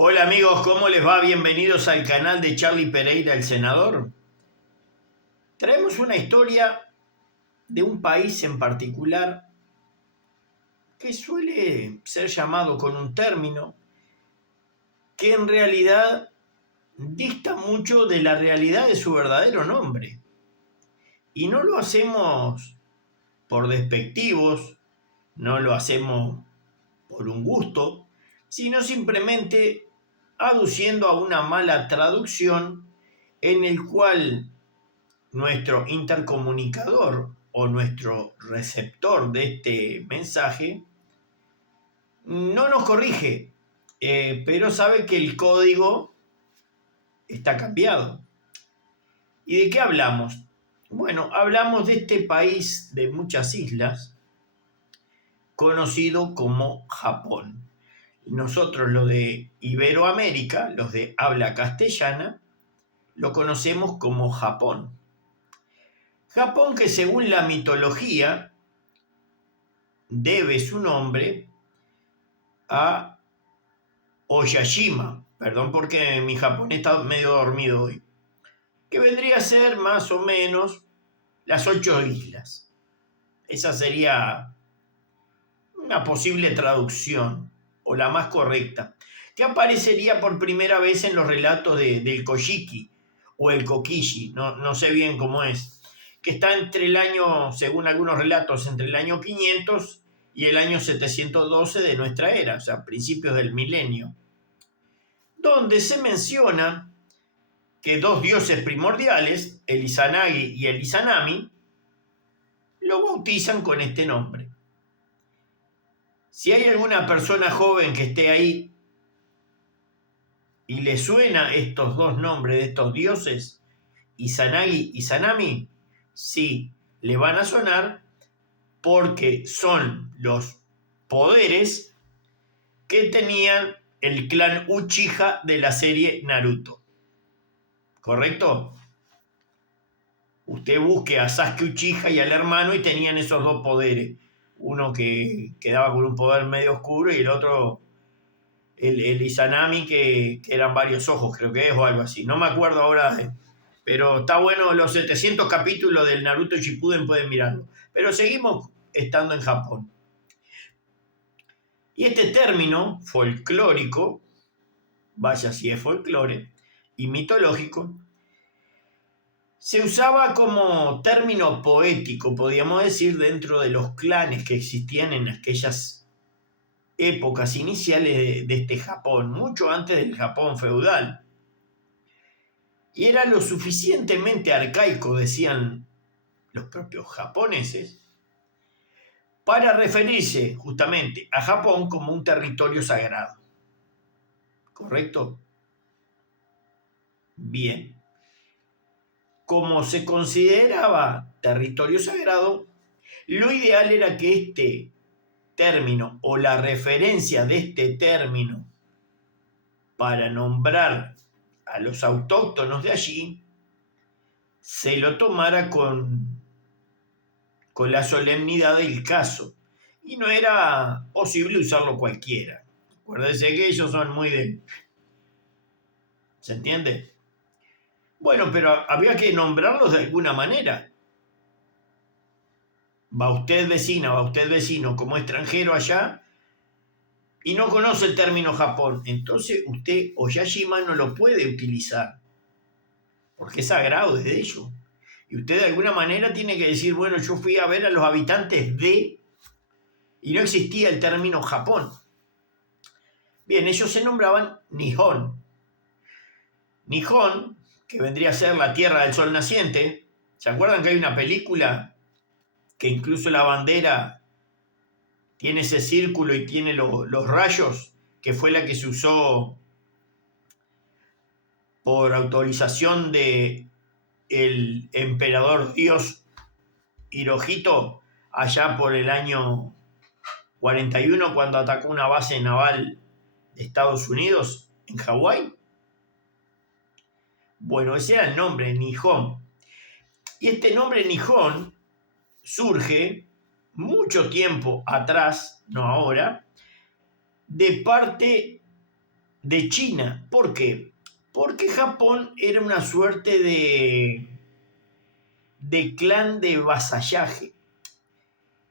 Hola amigos, ¿cómo les va? Bienvenidos al canal de Charlie Pereira, el senador. Traemos una historia de un país en particular que suele ser llamado con un término que en realidad dista mucho de la realidad de su verdadero nombre. Y no lo hacemos por despectivos, no lo hacemos por un gusto, sino simplemente aduciendo a una mala traducción en el cual nuestro intercomunicador o nuestro receptor de este mensaje no nos corrige, pero sabe que el código está cambiado. ¿Y de qué hablamos? Bueno, hablamos de este país de muchas islas conocido como Japón. Nosotros, lo de Iberoamérica, los de habla castellana, lo conocemos como Japón. Japón, que según la mitología debe su nombre a Oyashima, perdón porque mi japonés está medio dormido hoy, que vendría a ser más o menos las 8 islas. Esa sería una posible traducción, o la más correcta, que aparecería por primera vez en los relatos del Kojiki o el Kokishi, no sé bien cómo es, que está entre el año, según algunos relatos, entre el año 500 y el año 712 de nuestra era, o sea, principios del milenio, donde se menciona que dos dioses primordiales, el Izanagi y el Izanami, lo bautizan con este nombre. Si hay alguna persona joven que esté ahí y le suena estos dos nombres de estos dioses, Izanagi y Izanami, sí, le van a sonar porque son los poderes que tenían el clan Uchiha de la serie Naruto. ¿Correcto? Usted busque a Sasuke Uchiha y al hermano y tenían esos dos poderes. Uno que quedaba con un poder medio oscuro y el otro, el Izanami, que eran varios ojos, creo que es, o algo así. No me acuerdo ahora, pero está bueno, los 700 capítulos del Naruto Shippuden pueden mirarlo. Pero seguimos estando en Japón. Y este término folclórico, vaya si es folclore, y mitológico, se usaba como término poético, podríamos decir, dentro de los clanes que existían en aquellas épocas iniciales de este Japón, mucho antes del Japón feudal. Y era lo suficientemente arcaico, decían los propios japoneses, para referirse justamente a Japón como un territorio sagrado. ¿Correcto? Bien. Como se consideraba territorio sagrado, lo ideal era que este término o la referencia de este término para nombrar a los autóctonos de allí se lo tomara con la solemnidad del caso y no era posible usarlo cualquiera. Acuérdense que ellos son muy de... ¿Se entiende? Bueno, pero había que nombrarlos de alguna manera. Va usted vecino como extranjero allá y no conoce el término Japón, entonces usted Oyashima no lo puede utilizar porque es sagrado desde ellos. Y usted de alguna manera tiene que decir, bueno, yo fui a ver a los habitantes de... y no existía el término Japón. Bien, ellos se nombraban Nihon. Nihon, que vendría a ser la tierra del sol naciente. ¿Se acuerdan que hay una película que incluso la bandera tiene ese círculo y tiene los rayos, que fue la que se usó por autorización de el emperador Dios Hirohito allá por el año 41 cuando atacó una base naval de Estados Unidos en Hawái? Bueno, ese era el nombre, Nihon. Y este nombre Nihon surge mucho tiempo atrás, no ahora, de parte de China. ¿Por qué? Porque Japón era una suerte de clan de vasallaje.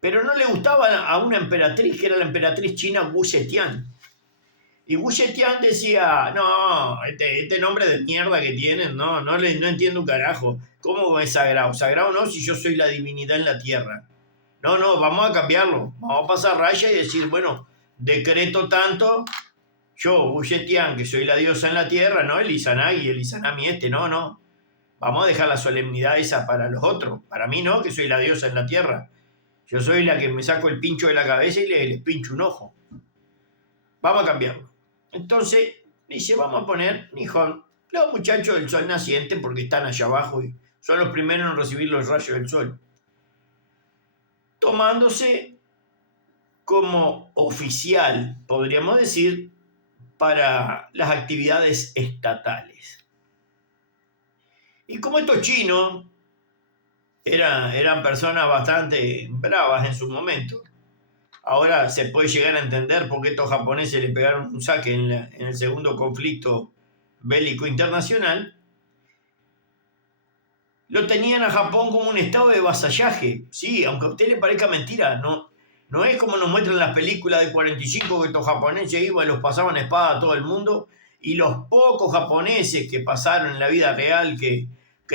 Pero no le gustaba a una emperatriz, que era la emperatriz china Wu Zetian. Y Wu Zetian decía, no, este nombre de mierda que tienen, no entiendo un carajo. ¿Cómo es sagrado? Sagrado no, si yo soy la divinidad en la tierra. No, vamos a cambiarlo. Vamos a pasar raya y decir, bueno, decreto tanto, yo, Wu Zetian, que soy la diosa en la tierra, no el Izanagi, el Izanami no. Vamos a dejar la solemnidad esa para los otros. Para mí no, que soy la diosa en la tierra. Yo soy la que me saco el pincho de la cabeza y les pincho un ojo. Vamos a cambiarlo. Entonces, dice, vamos a poner Nihon, los muchachos del sol naciente, porque están allá abajo y son los primeros en recibir los rayos del sol. Tomándose como oficial, podríamos decir, para las actividades estatales. Y como estos chinos eran personas bastante bravas en su momento, ahora se puede llegar a entender por qué estos japoneses le pegaron un saque en el segundo conflicto bélico internacional. Lo tenían a Japón como un estado de vasallaje. Sí, aunque a usted le parezca mentira, no es como nos muestran las películas de 45 que estos japoneses iban y los pasaban a espada a todo el mundo, y los pocos japoneses que pasaron en la vida real, que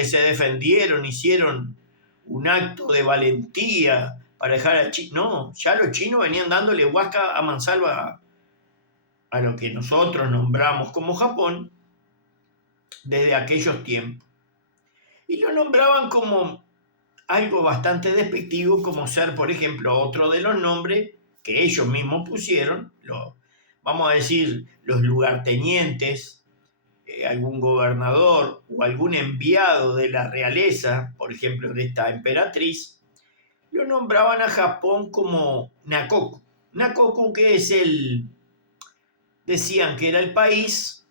se defendieron, hicieron un acto de valentía para dejar a China. No, ya los chinos venían dándole huasca a mansalva a lo que nosotros nombramos como Japón desde aquellos tiempos. Y lo nombraban como algo bastante despectivo, como ser, por ejemplo, otro de los nombres que ellos mismos pusieron, vamos a decir, los lugartenientes, algún gobernador o algún enviado de la realeza, por ejemplo, de esta emperatriz, lo nombraban a Japón como Nakoku. Nakoku, que es decían que era el país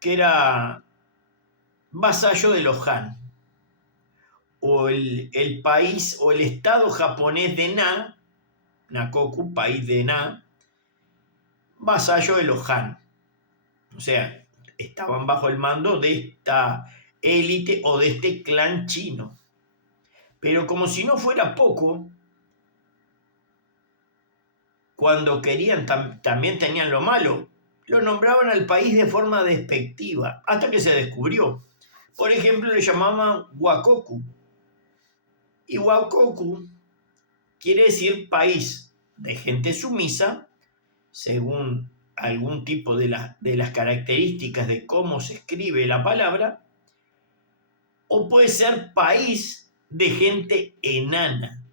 que era vasallo de los Han, o el país o el estado japonés de Nakoku, país de vasallo de los Han. O sea, estaban bajo el mando de esta élite o de este clan chino. Pero como si no fuera poco, cuando querían también tenían lo malo, lo nombraban al país de forma despectiva, hasta que se descubrió. Por ejemplo, le llamaban Wakoku. Y Wakoku quiere decir país de gente sumisa, según algún tipo de las características de cómo se escribe la palabra, o puede ser país de gente enana,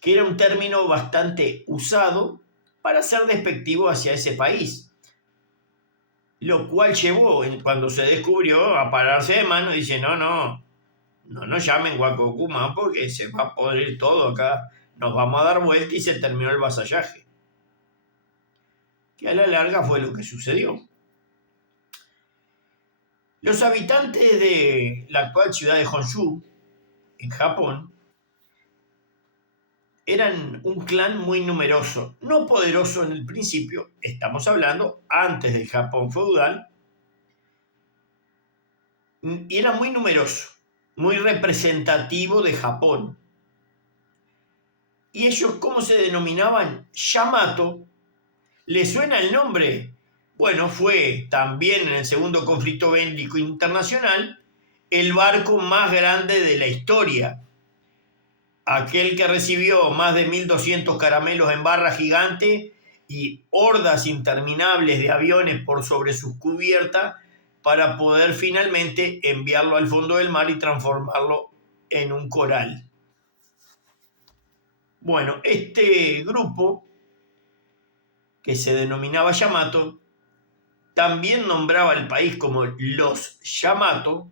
que era un término bastante usado para ser despectivo hacia ese país, lo cual llevó, cuando se descubrió, a pararse de mano y dice, no nos llamen Wakoku más porque se va a podrir todo acá, nos vamos a dar vuelta, y se terminó el vasallaje, que a la larga fue lo que sucedió. Los habitantes de la actual ciudad de Honshu, en Japón, eran un clan muy numeroso, no poderoso en el principio, estamos hablando antes del Japón feudal, y era muy numeroso, muy representativo de Japón. ¿Y ellos cómo se denominaban? Yamato. ¿Le suena el nombre? Bueno, fue también en el segundo conflicto bélico internacional el barco más grande de la historia, aquel que recibió más de 1.200 caramelos en barra gigante y hordas interminables de aviones por sobre sus cubiertas para poder finalmente enviarlo al fondo del mar y transformarlo en un coral. Bueno, este grupo, que se denominaba Yamato, también nombraba al país como los Yamato,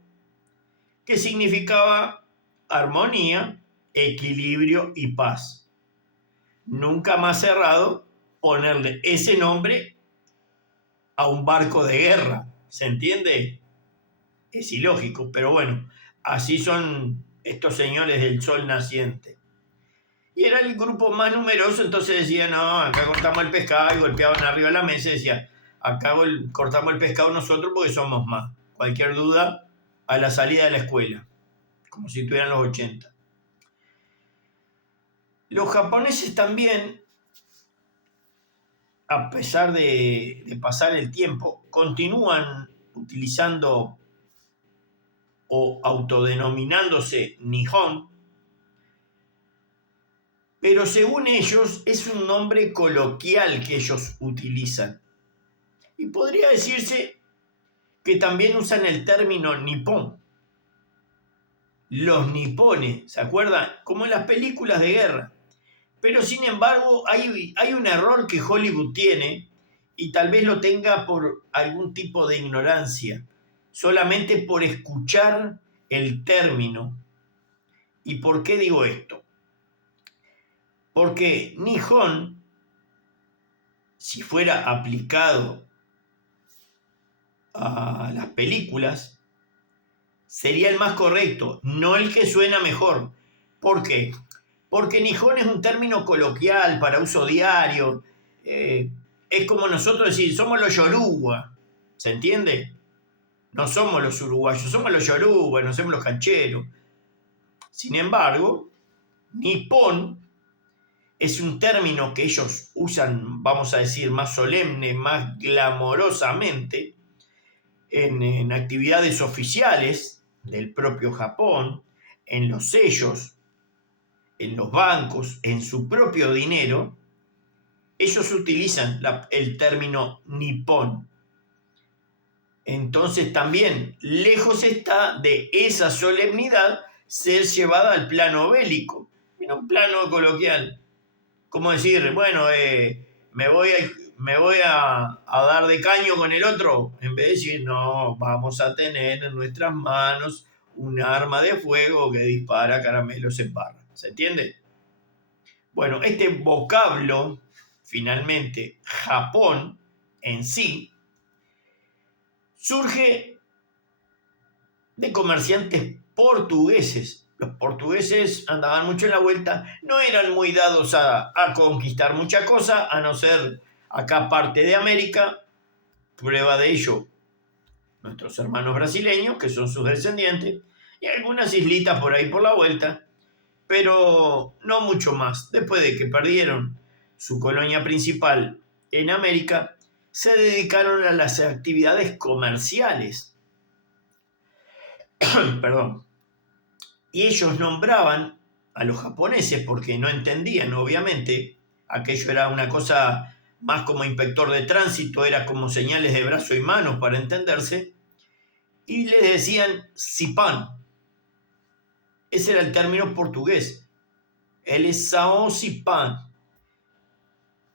que significaba armonía, equilibrio y paz. Nunca más errado ponerle ese nombre a un barco de guerra, ¿se entiende? Es ilógico, pero bueno, así son estos señores del sol naciente. Y era el grupo más numeroso, entonces decían, no, acá cortamos el pescado, y golpeaban arriba de la mesa y decía, acá cortamos el pescado nosotros porque somos más. Cualquier duda, a la salida de la escuela, como si estuvieran los 80. Los japoneses también, a pesar de pasar el tiempo, continúan utilizando o autodenominándose Nihon, pero según ellos es un nombre coloquial que ellos utilizan. Y podría decirse que también usan el término nipón. Los nipones, ¿se acuerdan? Como en las películas de guerra. Pero sin embargo hay un error que Hollywood tiene, y tal vez lo tenga por algún tipo de ignorancia, solamente por escuchar el término. ¿Y por qué digo esto? Porque Nihon, si fuera aplicado a las películas, sería el más correcto, no el que suena mejor. ¿Por qué? Porque Nihon es un término coloquial para uso diario. Es como nosotros decir, somos los yoruba. ¿Se entiende? No somos los uruguayos, somos los yoruba, no somos los cancheros. Sin embargo, nipón es un término que ellos usan, vamos a decir, más solemne, más glamorosamente, en actividades oficiales del propio Japón, en los sellos, en los bancos, en su propio dinero. Ellos utilizan el término nipón. Entonces también lejos está de esa solemnidad ser llevada al plano bélico, en un plano coloquial. Como decir, bueno, me voy a dar de caño con el otro, en vez de decir, no, vamos a tener en nuestras manos un arma de fuego que dispara caramelos en barra. ¿Se entiende? Bueno, este vocablo, finalmente, Japón en sí, surge de comerciantes portugueses. Los portugueses andaban mucho en la vuelta, no eran muy dados a conquistar mucha cosa, a no ser acá parte de América. Prueba de ello, nuestros hermanos brasileños, que son sus descendientes, y algunas islitas por ahí por la vuelta, pero no mucho más. Después de que perdieron su colonia principal en América, se dedicaron a las actividades comerciales. Perdón. Y ellos nombraban a los japoneses, porque no entendían, obviamente, aquello era una cosa más como inspector de tránsito, era como señales de brazo y mano para entenderse, y les decían sipan. Ese era el término portugués, el sao sipan,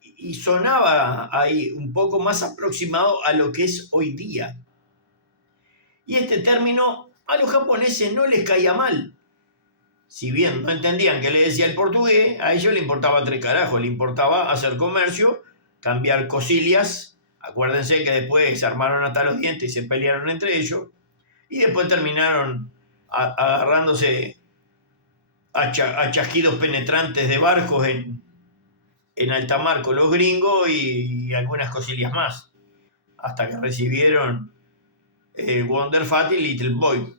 y sonaba ahí un poco más aproximado a lo que es hoy día. Y este término a los japoneses no les caía mal. Si bien no entendían qué le decía el portugués, a ellos le importaba tres carajos, le importaba hacer comercio, cambiar cosillas. Acuérdense que después se armaron hasta los dientes y se pelearon entre ellos, y después terminaron agarrándose a chasquidos penetrantes de barcos en alta mar con los gringos y algunas cosillas más, hasta que recibieron Wonder Fat y Little Boy.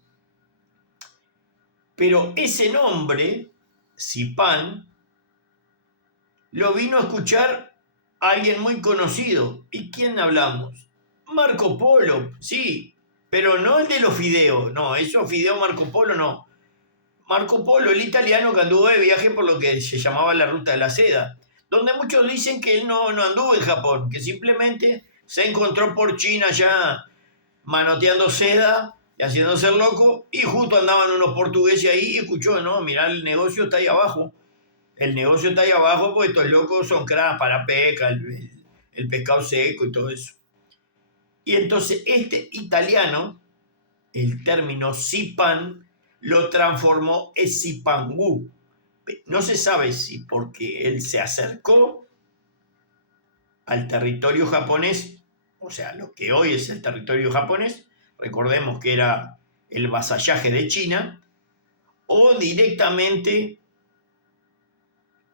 Pero ese nombre, Sipan, lo vino a escuchar alguien muy conocido. ¿Y quién hablamos? Marco Polo, sí, pero no el de los fideos. No, esos fideos Marco Polo no. Marco Polo, el italiano que anduvo de viaje por lo que se llamaba la Ruta de la Seda, donde muchos dicen que él no anduvo en Japón, que simplemente se encontró por China ya manoteando seda y haciéndose el loco, y justo andaban unos portugueses ahí y escuchó, no, mirá, el negocio está ahí abajo. El negocio está ahí abajo porque estos locos son cracks para pesca, el pescado seco y todo eso. Y entonces este italiano, el término sipan, lo transformó en sipangú. No se sabe si porque él se acercó al territorio japonés, o sea, lo que hoy es el territorio japonés, recordemos que era el vasallaje de China, o directamente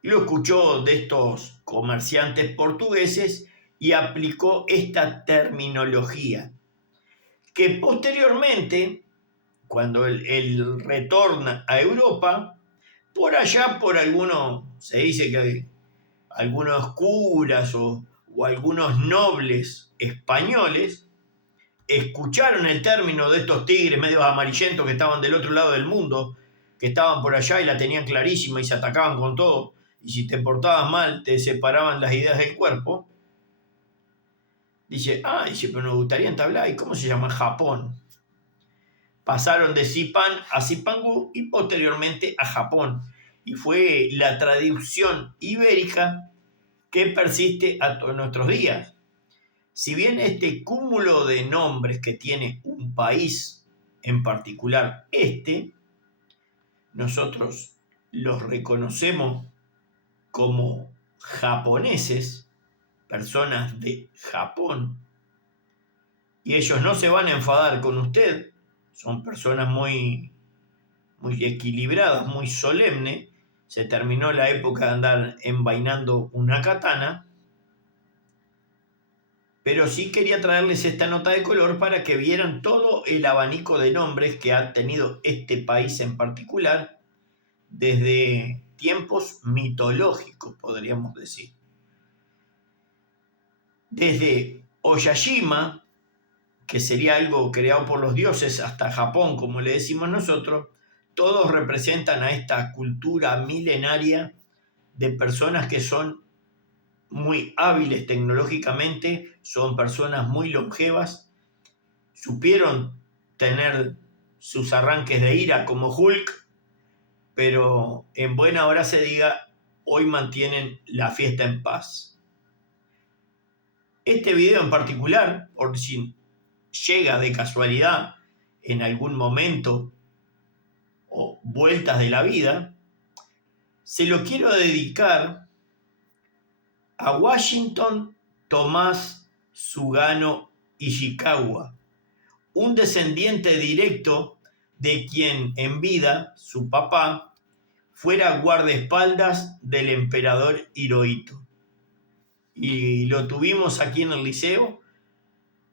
y lo escuchó de estos comerciantes portugueses y aplicó esta terminología, que posteriormente, cuando él retorna a Europa, por allá por algunos, se dice que algunos curas o algunos nobles españoles escucharon el término de estos tigres medios amarillentos que estaban del otro lado del mundo, que estaban por allá y la tenían clarísima y se atacaban con todo, y si te portabas mal te separaban las ideas del cuerpo. Dice, pero nos gustaría entablar, ¿y cómo se llama Japón? Pasaron de Zipan a Zipangu y posteriormente a Japón, y fue la traducción ibérica que persiste hasta nuestros días. Si bien este cúmulo de nombres que tiene un país en particular, nosotros los reconocemos como japoneses, personas de Japón, y ellos no se van a enfadar con usted, son personas muy equilibradas, muy solemnes. Se terminó la época de andar envainando una katana, pero sí quería traerles esta nota de color para que vieran todo el abanico de nombres que ha tenido este país en particular desde tiempos mitológicos, podríamos decir. Desde Oyashima, que sería algo creado por los dioses, hasta Japón, como le decimos nosotros, todos representan a esta cultura milenaria de personas que son muy hábiles tecnológicamente, son personas muy longevas, supieron tener sus arranques de ira como Hulk, pero en buena hora se diga, hoy mantienen la fiesta en paz. Este video en particular, por si llega de casualidad en algún momento o vueltas de la vida, se lo quiero dedicar a Washington Tomás Sugano Ishikawa, un descendiente directo de quien en vida, su papá, fuera guardaespaldas del emperador Hirohito. Y lo tuvimos aquí en el liceo,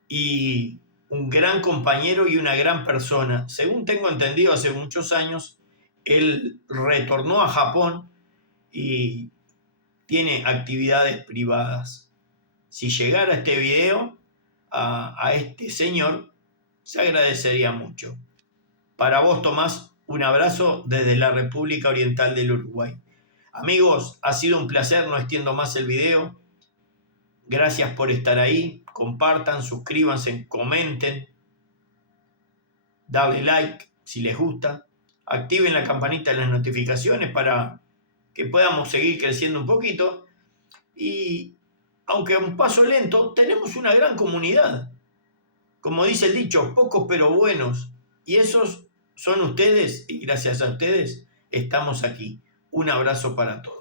y un gran compañero y una gran persona. Según tengo entendido, hace muchos años, él retornó a Japón y tiene actividades privadas. Si llegara este video a este señor, se agradecería mucho. Para vos, Tomás, un abrazo desde la República Oriental del Uruguay. Amigos, ha sido un placer, no extiendo más el video. Gracias por estar ahí, compartan, suscríbanse, comenten, darle like si les gusta, activen la campanita de las notificaciones para que podamos seguir creciendo un poquito. Y aunque a un paso lento, tenemos una gran comunidad. Como dice el dicho, pocos pero buenos. Y esos son ustedes, y gracias a ustedes estamos aquí. Un abrazo para todos.